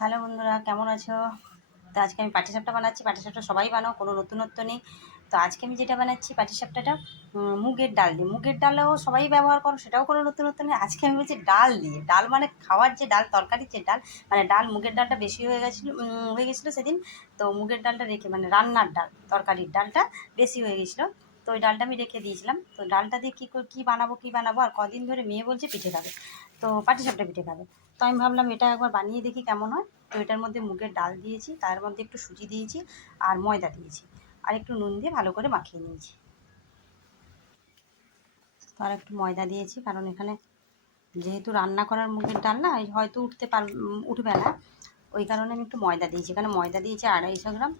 Hello বন্ধুরা, কেমন আছো? তো আজকে আমি পাটিসাপটা বানাচ্ছি। পাটিসাপটা সবাই বানাও, কোনো নতুনত্ব নেই। তো আজকে আমি যেটা বানাচ্ছি পাটিসাপটাটা মুগের ডাল দিয়ে। মুগের ডালও সবাই ব্যবহার করো, সেটাও কোনো নতুনত্ব নেই। আজকে আমি বলছি ডাল দিয়ে। ডাল মানে খাওয়ার যে ডাল, তরকারির যে ডাল, মানে ডাল মুগের ডালটা বেশি হয়ে গেছিলো সেদিন। তো মুগের ডালটা রেখে, মানে রান্নার ডাল, তরকারির ডালটা বেশি হয়ে গেছিলো। তো ওই ডালটা আমি রেখে দিয়েছিলাম। তো ডালটা দিয়ে কী বানাবো, আর কদিন ধরে মেয়ে বলছে পিঠে খাবে, তো পাটিসাপটা পিঠে খাবে। তো আমি ভাবলাম এটা একবার বানিয়ে দেখি কেমন হয়। তো এটার মধ্যে মুগের ডাল দিয়েছি, তার মধ্যে একটু সুজি দিয়েছি আর ময়দা দিয়েছি, আর একটু নুন দিয়ে ভালো করে মাখিয়ে নিয়েছি। তো আর একটু ময়দা দিয়েছি, কারণ এখানে যেহেতু রান্না করার মুগের ডাল না, হয়তো উঠবে না, ওই কারণে আমি একটু ময়দা দিয়েছি। এখানে ময়দা দিয়েছি 250 গ্রাম,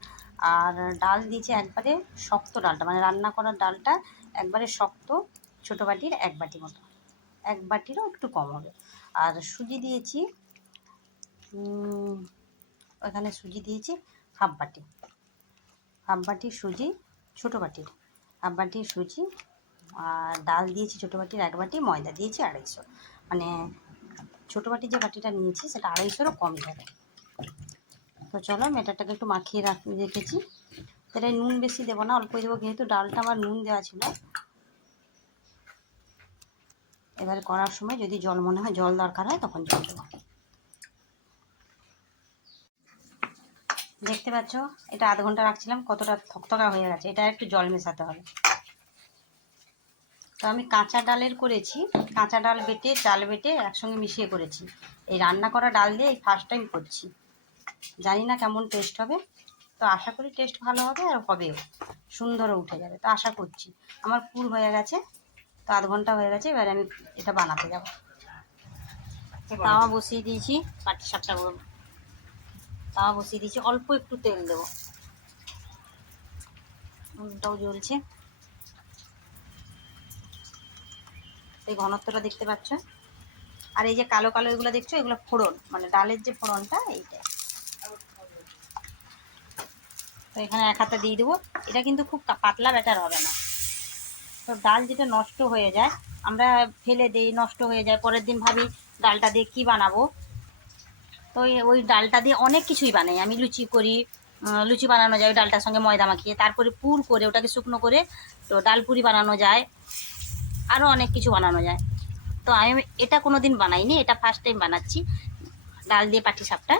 আর ডাল দিয়েছি একবারে শক্ত ডালটা, মানে রান্না করার ডালটা একবারে শক্ত, ছোটো বাটির 1 বাটি মতো, 1 বাটিরও একটু কম হবে। আর সুজি দিয়েছি, ওখানে সুজি দিয়েছি হাফ বাটি, সুজি, ছোটো বাটির হাফ বাটি সুজি। আর ডাল দিয়েছি ছোটো বাটির 1 বাটি, ময়দা দিয়েছি 250, মানে ছোটো বাটির যে বাটিটা নিয়েছি সেটা 250-এরও কম যাবে। তো চলো মেটারটাকে একটু মাখিয়ে রেখেছি। সেটাই নুন বেশি দেবো না, অল্পই দেবো, যেহেতু ডালটা আমার নুন দেওয়া ছিল। এবারে করার সময় যদি জল মনে হয়, জল দরকার হয়, তখন জল দেবো। দেখতে পাচ্ছ এটা আধ ঘন্টা রাখছিলাম, কতটা থকথকা হয়ে গেছে। এটা একটু জল মেশাতে হবে। তো আমি কাঁচা ডালের করেছি, কাঁচা ডাল বেটে, চাল বেটে একসঙ্গে মিশিয়ে করেছি। এই রান্না করা ডাল দিয়ে এই ফার্স্ট টাইম করছি, জানি না কেমন টেস্ট হবে। তো আশা করি টেস্ট ভালো হবে, আর হবেও, সুন্দরও উঠে যাবে। তো আশা করছি। আমার পুর হয়ে গেছে, তো আধ ঘন্টা হয়ে গেছে। এবারে আমি এটা বানাতে যাব। তাওয়া বসিয়ে দিয়েছি, পাটিসাপটা তাওয়া বসিয়ে দিয়েছি, অল্প একটু তেল দেবো, ওটাও জ্বলছে। এই ঘনত্বটা দেখতে পাচ্ছ। আর এই যে কালো কালো এগুলো দেখছো, এগুলো ফোড়ন, মানে ডালের যে ফোড়নটা, এইটা। তো এখানে 1 হাতা দিয়ে দেবো। এটা কিন্তু খুব পাতলা ব্যাটার হবে না। তো ডাল যেটা নষ্ট হয়ে যায়, আমরা ফেলে দিই, নষ্ট হয়ে যায়, পরের দিন ভাবি ডালটা দিয়ে কী বানাবো। তো ওই ডালটা দিয়ে অনেক কিছুই বানাই আমি। লুচি করি, লুচি বানানো যায় ওই ডালটার সঙ্গে ময়দা মাখিয়ে, তারপরে পুর করে ওটাকে শুকনো করে তো ডাল পুরি বানানো যায়, আরও অনেক কিছু বানানো যায়। তো আমি এটা কোনো দিন বানাইনি, এটা ফার্স্ট টাইম বানাচ্ছি ডাল দিয়ে পাটিসাপটা।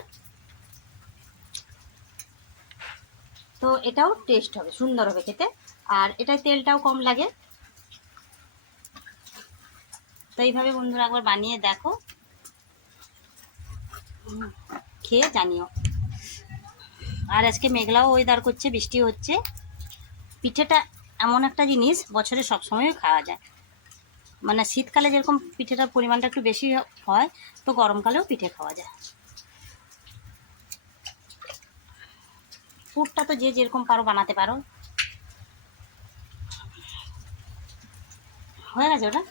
তো এটাও টেস্ট হবে, সুন্দর হবে খেতে, আর এটায় তেলটাও কম লাগে। তো এইভাবে বন্ধুরা একবার বানিয়ে দেখো, খেয়ে জানিও। আর আজকে মেঘলাও ওয়েদার করছে, বৃষ্টি হচ্ছে। পিঠেটা এমন একটা জিনিস বছরে সবসময় খাওয়া যায়, মানে শীতকালে যেরকম পিঠেটার পরিমাণটা একটু বেশি হয়, তো গরমকালেও পিঠে খাওয়া যায়। পুরটা তো যে যেরকম পারো বানাতে পারো। হয়ে গেছে ওটা।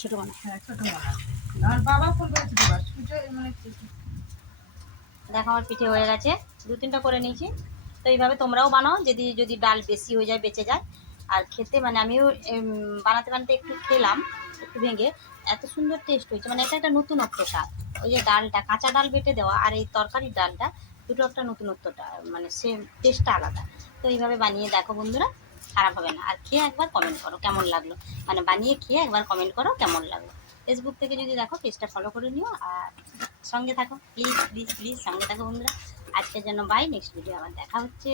ছোট মানে দেখো আমার পিঠে হয়ে গেছে, 2-3টা করে নিয়েছি। তো এইভাবে তোমরাও বানাও, যদি ডাল বেশি হয়ে যায়, বেঁচে যায়। আর খেতে, মানে আমিও বানাতে বানাতে একটু খেলাম, একটু ভেঙে, এত সুন্দর টেস্ট হয়েছে। মানে এটা একটা নতুনত্ব স্বাদ। ওই যে ডালটা, কাঁচা ডাল বেটে দেওয়া, আর এই তরকারির ডালটা, দুটো একটা নতুনত্বটা, মানে সেম টেস্টটা আলাদা। তো এইভাবে বানিয়ে দেখো বন্ধুরা, খারাপ হবে না। আর খেয়ে একবার কমেন্ট করো কেমন লাগলো, মানে বানিয়ে খেয়ে একবার কমেন্ট করো কেমন লাগলো। ফেসবুক থেকে যদি দেখো, পেজটা ফলো করে নিও, আর সঙ্গে থাকো, প্লিজ প্লিজ প্লিজ সঙ্গে থাকো বন্ধুরা। আজকের জন্য বাই, নেক্সট ভিডিও আবার দেখা হচ্ছে।